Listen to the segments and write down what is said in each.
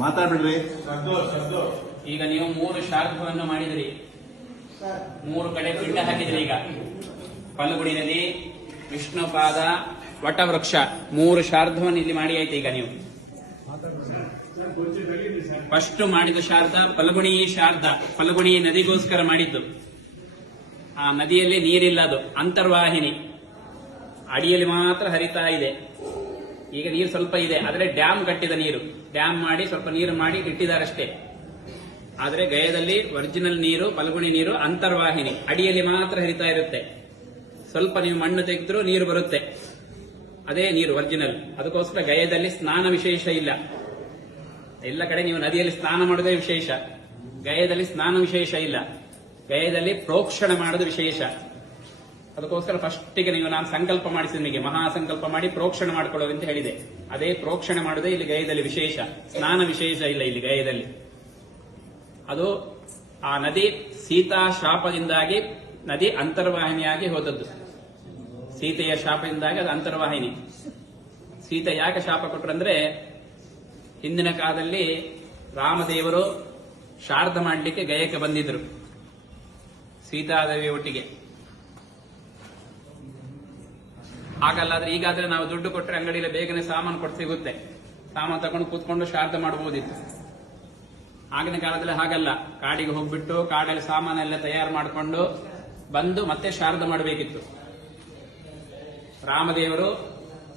ಮಾತಾಡ್ಬಿಡ್ರಿ. ಈಗ ನೀವು ಮೂರು ಶಾರ್ಧವನ್ನು ಮಾಡಿದಿರಿ. ಮೂರು ಕಡೆ ಪಿಂಡ ಹಾಕಿದ್ರಿ ಈಗ. ಫಲ್ಗುಡಿ ನದಿ ವಿಷ್ಣು ಪಾದ ವಟವೃಕ್ಷ ಮೂರು ಶಾರ್ಧವನ್ನು ಇಲ್ಲಿ ಮಾಡಿ ಆಯ್ತು ಈಗ ನೀವು. ಫಸ್ಟ್ ಮಾಡಿದ ಶಾರ್ಧ ಫಲ್ಗುಣಿ ಶಾರ್ಧ. ಫಲ್ಗುಣಿ ನದಿಗೋಸ್ಕರ ಮಾಡಿದ್ದು. ಆ ನದಿಯಲ್ಲಿ ನೀರಿಲ್ಲ ಅದು. ಅಂತರ್ವಾಹಿನಿ. ಅಡಿಯಲ್ಲಿ ಮಾತ್ರ ಹರಿತಾ ಇದೆ. ಈಗ ನೀರು ಸ್ವಲ್ಪ ಇದೆ, ಆದರೆ ಡ್ಯಾಮ್ ಕಟ್ಟಿದ ನೀರು. ಡ್ಯಾಮ್ ಮಾಡಿ ಸ್ವಲ್ಪ ನೀರು ಮಾಡಿ ಇಟ್ಟಿದ್ದಾರಷ್ಟೇ. ಆದರೆ ಗಯದಲ್ಲಿ ಒರಿಜಿನಲ್ ನೀರು ಫಲ್ಗುಣಿ ನೀರು, ಅಂತರ್ವಾಹಿನಿ, ಅಡಿಯಲ್ಲಿ ಮಾತ್ರ ಹರಿತಾ ಇರುತ್ತೆ. ಸ್ವಲ್ಪ ನೀವು ಮಣ್ಣು ತೆಗೆದ್ರೂ ನೀರು ಬರುತ್ತೆ. ಅದೇ ನೀರು, ಒರಿಜಿನಲ್. ಅದಕ್ಕೋಸ್ಕರ ಗಯದಲ್ಲಿ ಸ್ನಾನ ವಿಶೇಷ ಇಲ್ಲ. ಎಲ್ಲ ಕಡೆ ನೀವು ನದಿಯಲ್ಲಿ ಸ್ನಾನ ಮಾಡೋದೇ ವಿಶೇಷ. ಗಯದಲ್ಲಿ ಸ್ನಾನ ವಿಶೇಷ ಇಲ್ಲ. ಗಯದಲ್ಲಿ ಪ್ರೋಕ್ಷಣ ಮಾಡೋದು ವಿಶೇಷ. ಅದಕ್ಕೋಸ್ಕರ ಫಸ್ಟಿಗೆ ನೀವು ನಾನು ಸಂಕಲ್ಪ ಮಾಡಿಸಿದ ನಿಮಗೆ ಮಹಾ ಸಂಕಲ್ಪ ಮಾಡಿ ಪ್ರೋಕ್ಷಣ ಮಾಡ್ಕೊಳ್ಳೋದು ಅಂತ ಹೇಳಿದೆ. ಅದೇ ಪ್ರೋಕ್ಷಣ ಮಾಡೋದೇ ಇಲ್ಲಿ ಗಯದಲ್ಲಿ ವಿಶೇಷ. ಸ್ನಾನ ವಿಶೇಷ ಇಲ್ಲ ಇಲ್ಲಿ ಗಯದಲ್ಲಿ. ಅದು ಆ ನದಿ ಸೀತಾ ಶಾಪದಿಂದಾಗಿ ನದಿ ಅಂತರ್ವಾಹಿನಿಯಾಗಿ ಹೋದದ್ದು. ಸೀತೆಯ ಶಾಪದಿಂದಾಗಿ ಅದು ಅಂತರ್ವಾಹಿನಿ. ಸೀತೆ ಯಾಕೆ ಶಾಪ ಕೊಟ್ರಂದ್ರೆ ಹಿಂದಿನ ಕಾಲದಲ್ಲಿ ರಾಮದೇವರು ಶಾರ್ದ ಮಾಡಲಿಕ್ಕೆ ಗಯಕ್ಕೆ ಬಂದಿದ್ರು. ಸೀತಾದೇವಿ ಒಟ್ಟಿಗೆ. ಹಾಗಲ್ಲಾದ್ರೆ ಈಗಾದ್ರೆ ನಾವು ದುಡ್ಡು ಕೊಟ್ಟರೆ ಅಂಗಡಿಯಲ್ಲಿ ಬೇಗನೆ ಸಾಮಾನು ಕೊಟ್ಟು ಸಿಗುತ್ತೆ. ಸಾಮಾನು ತಗೊಂಡು ಕೂತ್ಕೊಂಡು ಶಾರ್ದ ಮಾಡಬಹುದಿತ್ತು ಆಗಿನ ಕಾಲದಲ್ಲಿ ಹಾಗಲ್ಲ. ಕಾಡಿಗೆ ಹೋಗ್ಬಿಟ್ಟು ಕಾಡಲ್ಲಿ ಸಾಮಾನೆಲ್ಲ ತಯಾರು ಮಾಡಿಕೊಂಡು ಬಂದು ಮತ್ತೆ ಶಾರದ ಮಾಡಬೇಕಿತ್ತು. ರಾಮದೇವರು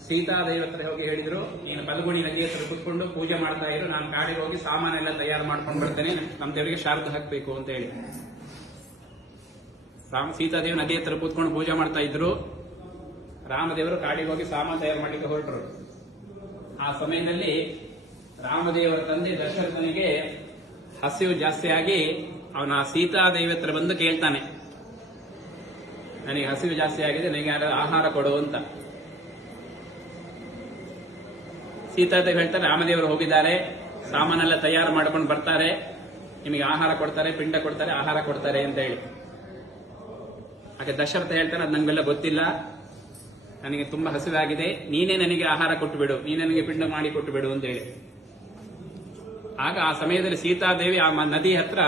ಸೀತಾದೇವಿ ಹತ್ರ ಹೋಗಿ ಹೇಳಿದ್ರು, ನೀನು ಬಲಗುಣಿ ನದಿ ಹತ್ರ ಕೂತ್ಕೊಂಡು ಪೂಜೆ ಮಾಡ್ತಾ ಇದ್ರು ನಾನು ಕಾಡಿಗೆ ಹೋಗಿ ಸಾಮಾನೆಲ್ಲ ತಯಾರು ಮಾಡ್ಕೊಂಡು ಬರ್ತೇನೆ. ನಮ್ಮ ದೇವರಿಗೆ ಶಾರದ ಹಾಕ್ಬೇಕು ಅಂತ ಹೇಳಿ. ಸೀತಾದೇವಿ ನದಿ ಹತ್ರ ಕೂತ್ಕೊಂಡು ಪೂಜೆ ಮಾಡ್ತಾ ಇದ್ರು. ರಾಮದೇವರು ಕಾಡಿಗೆ ಹೋಗಿ ಸಾಮಾನು ತಯಾರು ಮಾಡಲಿಕ್ಕೆ ಹೊರಟರು. ಆ ಸಮಯದಲ್ಲಿ ರಾಮದೇವರ ತಂದೆ ದಶರಥನಿಗೆ ಹಸಿವು ಜಾಸ್ತಿ ಆಗಿ ಅವನ ಸೀತಾದೇವಿ ಹತ್ರ ಬಂದು ಕೇಳ್ತಾನೆ, ನನಗೆ ಹಸಿವು ಜಾಸ್ತಿ ಆಗಿದೆ, ನನಗೆ ಯಾರು ಆಹಾರ ಕೊಡು ಅಂತ. ಸೀತಾದೇವಿ ಹೇಳ್ತಾರೆ, ರಾಮದೇವರು ಹೋಗಿದ್ದಾರೆ, ಸಾಮಾನೆಲ್ಲ ತಯಾರು ಮಾಡ್ಕೊಂಡು ಬರ್ತಾರೆ, ನಿಮಗೆ ಆಹಾರ ಕೊಡ್ತಾರೆ, ಪಿಂಡ ಕೊಡ್ತಾರೆ, ಆಹಾರ ಕೊಡ್ತಾರೆ ಅಂತ ಹೇಳಿ. ಹಾಗೆ ದಶರಥ ಹೇಳ್ತಾನೆ, ಅದು ನಂಗೆಲ್ಲ ಗೊತ್ತಿಲ್ಲ ನನಗೆ ತುಂಬಾ ಹಸಿವಾಗಿದೆ. ನೀನೇ ನನಗೆ ಆಹಾರ ಕೊಟ್ಟು ಬಿಡು ನೀನೇ ನನಗೆ ಪಿಂಡ ಮಾಡಿ ಕೊಟ್ಟು ಬಿಡು ಅಂತ ಹೇಳಿ ಆಗ ಆ ಸಮಯದಲ್ಲಿ ಸೀತಾದೇವಿ ಆ ನದಿ ಹತ್ರ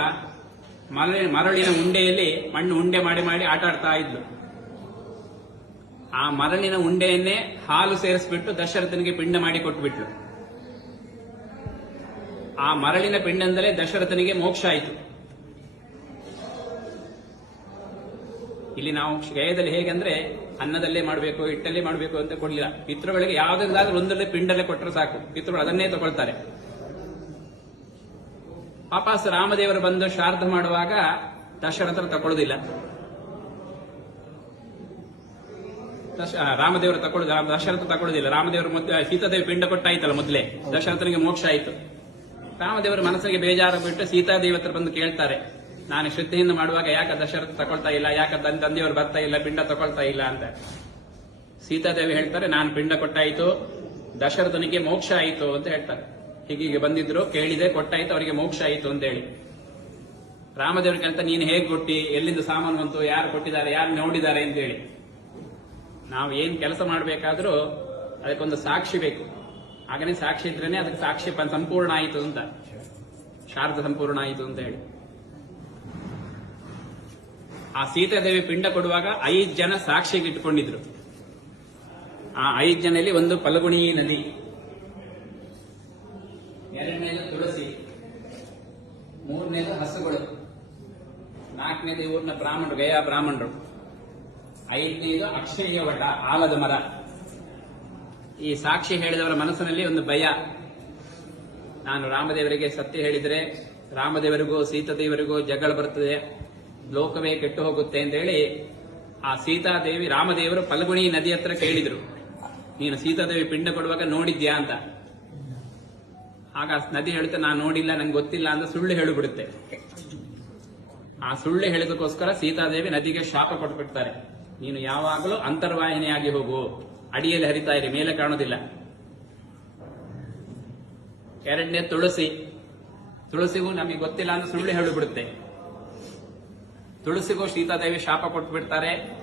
ಮರಳಿ ಮರಳಿನ ಉಂಡೆಯಲ್ಲಿ ಮಣ್ಣು ಉಂಡೆ ಮಾಡಿ ಮಾಡಿ ಆಟ ಆಡ್ತಾ ಇದ್ಲು. ಆ ಮರಳಿನ ಉಂಡೆಯನ್ನೇ ಹಾಲು ಸೇರಿಸ್ಬಿಟ್ಟು ದಶರಥನಿಗೆ ಪಿಂಡ ಮಾಡಿ ಕೊಟ್ಬಿಟ್ಲು ಆ ಮರಳಿನ ಪಿಂಡಂದಲೇ ದಶರಥನಿಗೆ ಮೋಕ್ಷ ಆಯಿತು. ಇಲ್ಲಿ ನಾವು ಗಯದಲ್ಲಿ ಹೇಗೆಂದ್ರೆ ಅನ್ನದಲ್ಲೇ ಮಾಡಬೇಕು, ಹಿಟ್ಟಲ್ಲೇ ಮಾಡಬೇಕು ಅಂತ ಕೊಡ್ಲಿಲ್ಲ. ಪಿತೃಗಳಿಗೆ ಯಾವ್ದಾದ್ರು ಒಂದಲ್ಲೇ ಪಿಂಡಲ್ಲೇ ಕೊಟ್ಟರೆ ಸಾಕು. ಪಿತೃಗಳು ಅದನ್ನೇ ತಗೊಳ್ತಾರೆ. ವಾಪಸ್ ರಾಮದೇವರು ಬಂದು ಶಾರ್ಧ ಮಾಡುವಾಗ ದಶರಥರ ತಗೊಳ್ಳೋದಿಲ್ಲ ರಾಮದೇವರು ತಗೊಳ್ಳೋದು ದಶರಥ ತಗೊಳ್ಳೋದಿಲ್ಲ ರಾಮದೇವರು ಮೊದಲು ಸೀತಾದೇವಿ ಪಿಂಡ ಕೊಟ್ಟಾಯ್ತಲ್ಲ ಮೊದಲೇ. ದಶರಥನಿಗೆ ಮೋಕ್ಷ ಆಯಿತು. ರಾಮದೇವರ ಮನಸ್ಸಿಗೆ ಬೇಜಾರು ಬಿಟ್ಟು ಸೀತಾದೇವಿ ಹತ್ರ ಬಂದು ಕೇಳ್ತಾರೆ. ನಾನು ಶುದ್ಧಿಯಿಂದ ಮಾಡುವಾಗ ಯಾಕೆ ದಶರಥ ತಗೊಳ್ತಾ ಇಲ್ಲ? ಯಾಕೆ ತನ್ನ ತಂದೆಯವರು ಬರ್ತಾ ಇಲ್ಲ? ಪಿಂಡ ತಗೊಳ್ತಾ ಇಲ್ಲ ಅಂತ. ಸೀತಾದೇವಿ ಹೇಳ್ತಾರೆ, ನಾನು ಪಿಂಡ ಕೊಟ್ಟಾಯಿತು, ದಶರಥನಿಗೆ ಮೋಕ್ಷ ಆಯಿತು ಅಂತ ಹೇಳ್ತಾರೆ. ಹೀಗೀಗೆ ಬಂದಿದ್ರು, ಕೇಳಿದೆ, ಕೊಟ್ಟಾಯ್ತು, ಅವರಿಗೆ ಮೋಕ್ಷ ಆಯಿತು ಅಂತ ಹೇಳಿ. ರಾಮದೇವ್ರಿಗೆ ಅಂತ ನೀನು ಹೇಗೆ ಕೊಟ್ಟಿ? ಎಲ್ಲಿಂದ ಸಾಮಾನು ಬಂತು? ಯಾರು ಕೊಟ್ಟಿದ್ದಾರೆ? ಯಾರು ನೋಡಿದ್ದಾರೆ? ಅಂತ ಹೇಳಿ. ನಾವು ಏನ್ ಕೆಲಸ ಮಾಡಬೇಕಾದ್ರೂ ಅದಕ್ಕೊಂದು ಸಾಕ್ಷಿ ಬೇಕು. ಹಾಗನೇ ಸಾಕ್ಷಿ ಇದ್ರೇನೆ ಅದಕ್ಕೆ ಸಾಕ್ಷಿ ಸಂಪೂರ್ಣ ಆಯಿತು ಅಂತ. ಶಾರದ ಸಂಪೂರ್ಣ ಆಯಿತು ಅಂತ ಹೇಳಿ. ಆ ಸೀತಾದೇವಿ ಪಿಂಡ ಕೊಡುವಾಗ ಐದು ಜನ ಸಾಕ್ಷಿಗೆ ಇಟ್ಕೊಂಡಿದ್ರು ಆ ಐದು ಜನಲ್ಲಿ ಒಂದು ಪಲಗುಣಿ ನದಿ. ಎರಡನೇದು ತುಳಸಿ. ಮೂರನೇದು ಹಸುಗಳು. ನಾಲ್ಕನೇದು ಊರಿನ ಬ್ರಾಹ್ಮಣರು, ಗಯಾ ಬ್ರಾಹ್ಮಣರು. ಐದನೇದು ಅಕ್ಷಯ ವಟ, ಆಲದ ಮರ. ಈ ಸಾಕ್ಷಿ ಹೇಳಿದವರ ಮನಸ್ಸಿನಲ್ಲಿ ಒಂದು ಭಯ. ನಾನು ರಾಮದೇವರಿಗೆ ಸತ್ಯ ಹೇಳಿದರೆ ರಾಮದೇವರಿಗೂ, ಸೀತಾದೇವರಿಗೂ ಜಗಳ ಬರ್ತದೆ. ಲೋಕವೇ ಕೆಟ್ಟು ಹೋಗುತ್ತೆ ಅಂತ ಹೇಳಿ ಆ ಸೀತಾದೇವಿ ರಾಮದೇವರು ಫಲ್ಗುಣಿ ನದಿ ಹತ್ರ ಕೇಳಿದ್ರು. ನೀನು ಸೀತಾದೇವಿ ಪಿಂಡ ಕೊಡುವಾಗ ನೋಡಿದ್ಯಾ ಅಂತ. ಆಗ ನದಿ ಹೇಳುತ್ತೆ ನಾನು ನೋಡಿಲ್ಲ, ನಂಗೆ ಗೊತ್ತಿಲ್ಲ ಅಂತ ಸುಳ್ಳು ಹೇಳಿಬಿಡುತ್ತೆ. ಆ ಸುಳ್ಳು ಹೇಳಿದಕ್ಕೋಸ್ಕರ ಸೀತಾದೇವಿ ನದಿಗೆ ಶಾಪ ಕೊಟ್ಬಿಡ್ತಾರೆ. ನೀನು ಯಾವಾಗಲೂ ಅಂತರ್ವಾಹಿನಿಯಾಗಿ ಹೋಗು. ಅಡಿಯಲ್ಲಿ ಹರಿತಾ ಇರಿ, ಮೇಲೆ ಕಾಣೋದಿಲ್ಲ. ಎರಡನೇ ತುಳಸಿ. ತುಳಸಿಗೂ ನಮಗೆ ಗೊತ್ತಿಲ್ಲ ಅಂತ ಸುಳ್ಳು ಹೇಳಿಬಿಡುತ್ತೆ. ತುಳಸಿಗೂ ಸೀತಾದೇವಿ ಶಾಪ ಕೊಟ್ಬಿಡ್ತಾರೆ.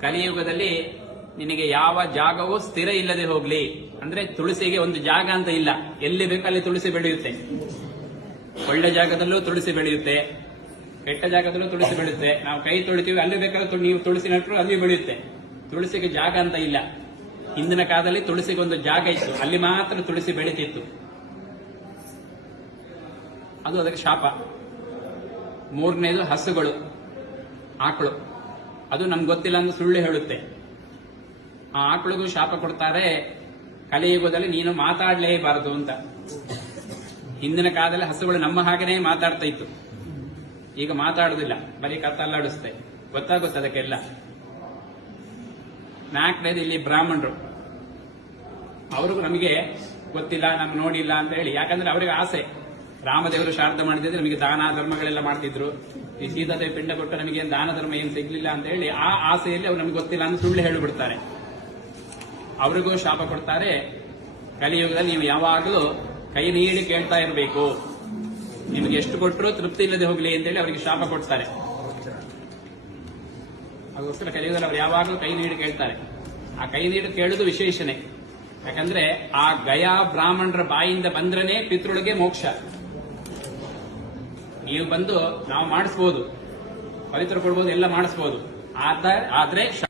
ಕಲಿಯುಗದಲ್ಲಿ ನಿನಗೆ ಯಾವ ಜಾಗವೂ ಸ್ಥಿರ ಇಲ್ಲದೆ ಹೋಗ್ಲಿ. ಅಂದ್ರೆ ತುಳಸಿಗೆ ಒಂದು ಜಾಗ ಅಂತ ಇಲ್ಲ. ಎಲ್ಲಿ ಬೇಕಲ್ಲಿ ತುಳಸಿ ಬೆಳೆಯುತ್ತೆ. ಒಳ್ಳೆ ಜಾಗದಲ್ಲೂ ತುಳಸಿ ಬೆಳೆಯುತ್ತೆ. ಕೆಟ್ಟ ಜಾಗದಲ್ಲೂ ತುಳಸಿ ಬೆಳೆಯುತ್ತೆ. ನಾವು ಕೈ ತೊಳಿತೀವಿ, ಅಲ್ಲಿ ಬೇಕಾದ್ರೆ ನೀವು ತುಳಸಿ ನೆಟ್ಟರು ಅಲ್ಲಿ ಬೆಳೆಯುತ್ತೆ. ತುಳಸಿಗೆ ಜಾಗ ಅಂತ ಇಲ್ಲ. ಹಿಂದಿನ ಕಾಲದಲ್ಲಿ ತುಳಸಿಗೆ ಒಂದು ಜಾಗ ಇತ್ತು. ಅಲ್ಲಿ ಮಾತ್ರ ತುಳಸಿ ಬೆಳೀತಿತ್ತು. ಅದು ಅದಕ್ಕೆ ಶಾಪ. ಮೂರನೇದು ಹಸುಗಳು. ಆಕಳು. ಅದು ನಮ್ಗೆ ಗೊತ್ತಿಲ್ಲ ಅಂದ್ರೆ ಸುಳ್ಳು ಹೇಳುತ್ತೆ. ಆ ಆಕಳಿಗೂ ಶಾಪ ಕೊಡ್ತಾರೆ, ಕಲಿಯುಗದಲ್ಲಿ ನೀನು ಮಾತಾಡಲೇಬಾರದು ಅಂತ. ಹಿಂದಿನ ಕಾಲದಲ್ಲಿ ಹಸುಗಳು ನಮ್ಮ ಹಾಗೇನೆ ಮಾತಾಡ್ತಾ ಇತ್ತು. ಈಗ ಮಾತಾಡುದಿಲ್ಲ, ಬರೀ ಕತ್ತಲ್ಲಾಡಿಸ್ತೆ ಗೊತ್ತಾಗುತ್ತೆ ಅದಕ್ಕೆಲ್ಲ. ನಾಲ್ಕನೇದು ಇಲ್ಲಿ ಬ್ರಾಹ್ಮಣರು. ಅವ್ರಿಗೂ ನಮಗೆ ಗೊತ್ತಿಲ್ಲ, ನಮ್ಗೆ ನೋಡಿಲ್ಲ ಅಂತ ಹೇಳಿ. ಯಾಕಂದ್ರೆ ಅವ್ರಿಗೆ ಆಸೆ. ರಾಮದೇವರು ಶಾರದ ಮಾಡಿದ್ರೆ ನಮಗೆ ದಾನ ಧರ್ಮಗಳೆಲ್ಲ ಮಾಡ್ತಿದ್ರು. ಈ ಸೀತಾದೇವಿ ಪಿಂಡ ಕೊಟ್ಟು ನಮಗೆ ಏನು ದಾನ ಧರ್ಮ ಏನು ಸಿಗ್ಲಿಲ್ಲ ಅಂತ ಹೇಳಿ ಆ ಆಸೆಯಲ್ಲಿ ಅವ್ರು ನಮ್ಗೆ ಗೊತ್ತಿಲ್ಲ ಅಂತ ಸುಳ್ಳು ಹೇಳಿಬಿಡ್ತಾರೆ. ಅವರಿಗೂ ಶಾಪ ಕೊಡ್ತಾರೆ. ಕಲಿಯುಗದಲ್ಲಿ ನೀವು ಯಾವಾಗಲೂ ಕೈ ನೀಡಿ ಕೇಳ್ತಾ ಇರಬೇಕು. ನಿಮಗೆ ಎಷ್ಟು ಕೊಟ್ಟರು ತೃಪ್ತಿ ಇಲ್ಲದೆ ಹೋಗ್ಲಿ ಅಂತೇಳಿ ಅವರಿಗೆ ಶಾಪ ಕೊಡ್ತಾರೆ. ಅದಕ್ಕೋಸ್ಕರ ಕಲಿಯುಗದಲ್ಲಿ ಅವ್ರು ಯಾವಾಗಲೂ ಕೈ ನೀಡಿ ಕೇಳ್ತಾರೆ. ಆ ಕೈ ನೀಡಿ ಕೇಳುದು ವಿಶೇಷಣೆ ಯಾಕಂದ್ರೆ ಆ ಗಯಾ ಬ್ರಾಹ್ಮಣರ ಬಾಯಿಂದ ಬಂದ್ರನೇ ಪಿತೃಳಿಗೆ ಮೋಕ್ಷ. ನೀವು ಬಂದು ನಾವು ಮಾಡಿಸ್ಬೋದು ಪವಿತ್ರ ಕೊಡ್ಬೋದು ಎಲ್ಲ ಮಾಡಿಸ್ಬೋದು. ಆದ ಆದ್ರೆ